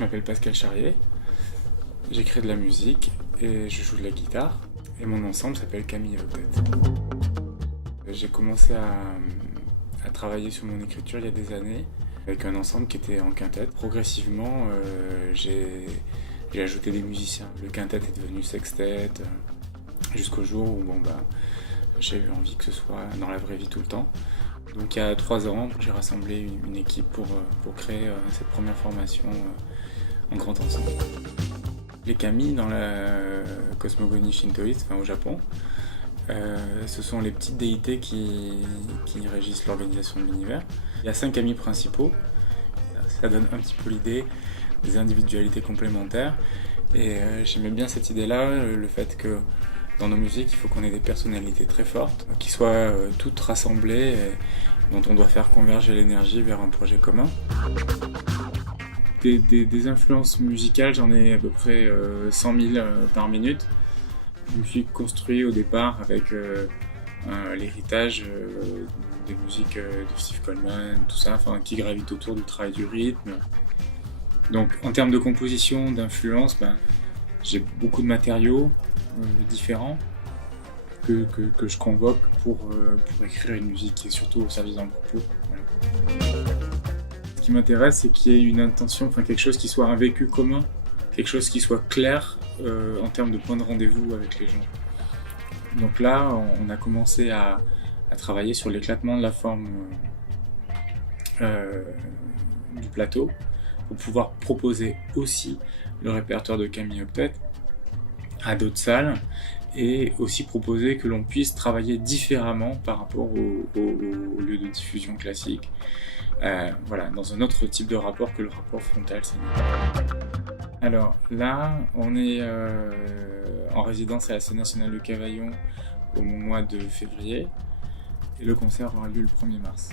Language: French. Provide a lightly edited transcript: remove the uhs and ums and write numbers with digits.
Je m'appelle Pascal Charrier, j'écris de la musique et je joue de la guitare. Et mon ensemble s'appelle Camille Octet. J'ai commencé à travailler sur mon écriture il y a des années avec un ensemble qui était en quintette. Progressivement, j'ai ajouté des musiciens. Le quintet est devenu sextet jusqu'au jour où j'ai eu envie que ce soit dans la vraie vie tout le temps. Donc il y a 3 ans, j'ai rassemblé une équipe pour créer cette première formation en grand ensemble. Les kami dans la cosmogonie shintoïste, au Japon, ce sont les petites déités qui régissent l'organisation de l'univers. Il y a 5 kami principaux, ça donne un petit peu l'idée des individualités complémentaires. Et j'aimais bien cette idée-là, le fait que dans nos musiques, il faut qu'on ait des personnalités très fortes, qui soient toutes rassemblées, et dont on doit faire converger l'énergie vers un projet commun. Des influences musicales, j'en ai à peu près 100 000 par minute. Je me suis construit au départ avec l'héritage des musiques de Steve Coleman, tout ça, qui gravitent autour du travail du rythme. Donc en termes de composition, d'influence, j'ai beaucoup de matériaux différents que je convoque pour écrire une musique qui est surtout au service d'un propos. Voilà. Ce qui m'intéresse, c'est qu'il y ait une intention, quelque chose qui soit un vécu commun, quelque chose qui soit clair en termes de point de rendez-vous avec les gens. Donc là, on a commencé à travailler sur l'éclatement de la forme du plateau pour pouvoir proposer aussi le répertoire de Camille Octet à d'autres salles et aussi proposer que l'on puisse travailler différemment par rapport au lieu de diffusion classique. Dans un autre type de rapport que le rapport frontal-scénique. Alors là, on est en résidence à la Scène nationale de Cavaillon au mois de février et le concert aura lieu le 1er mars.